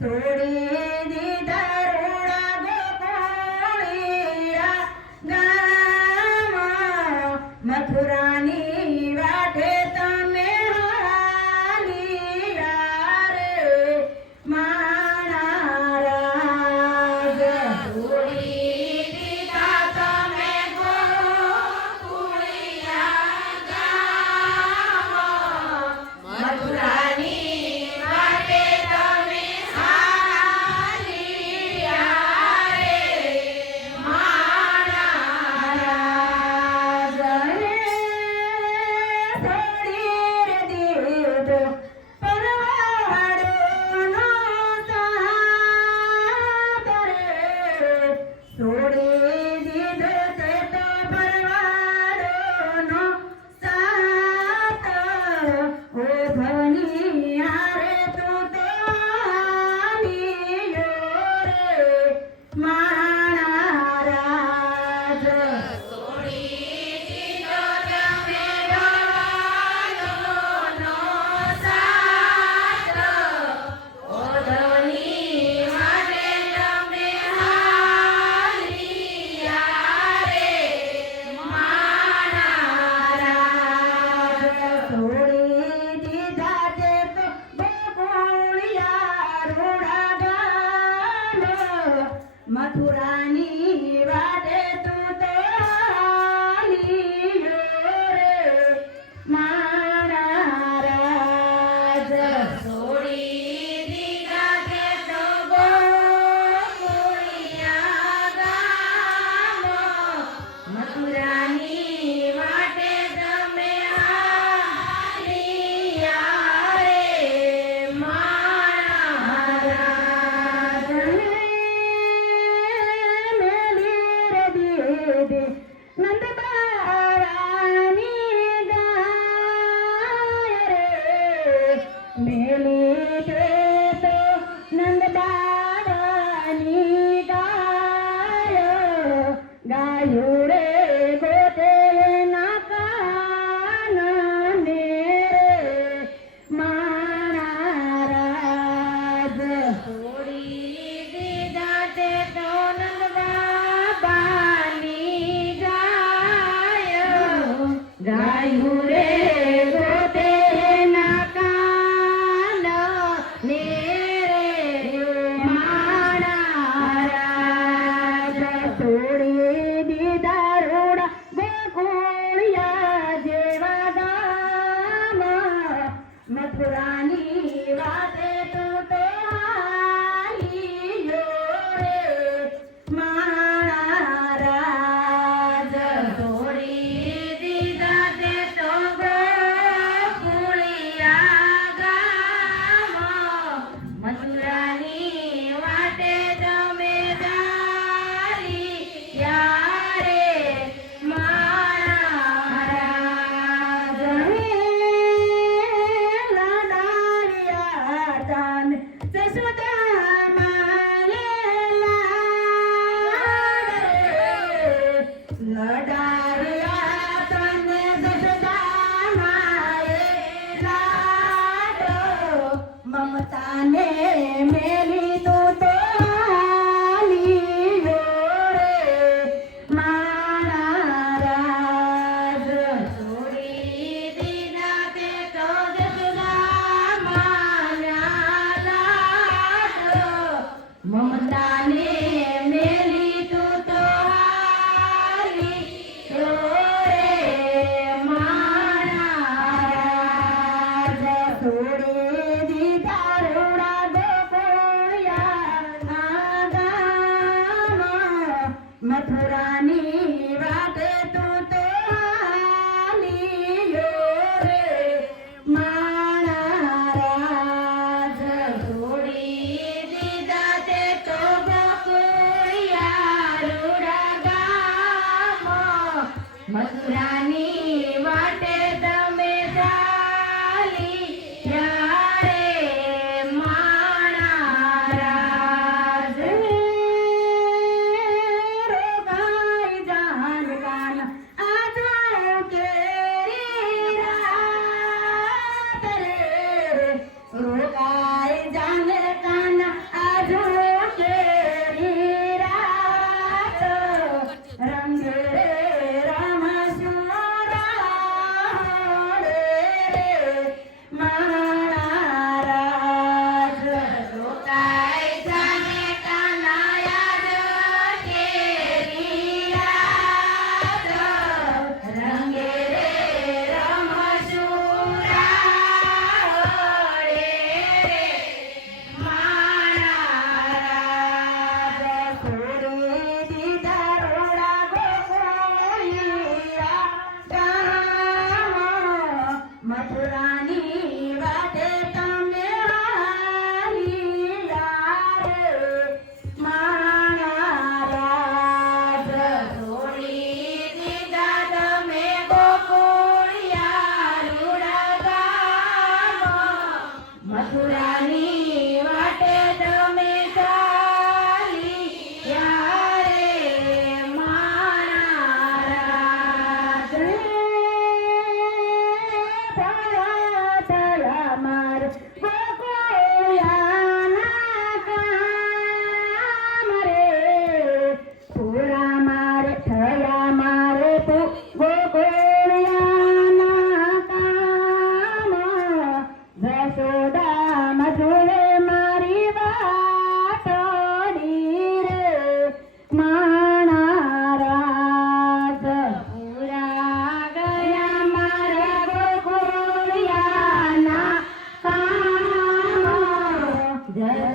Thirty. தோடு Dad.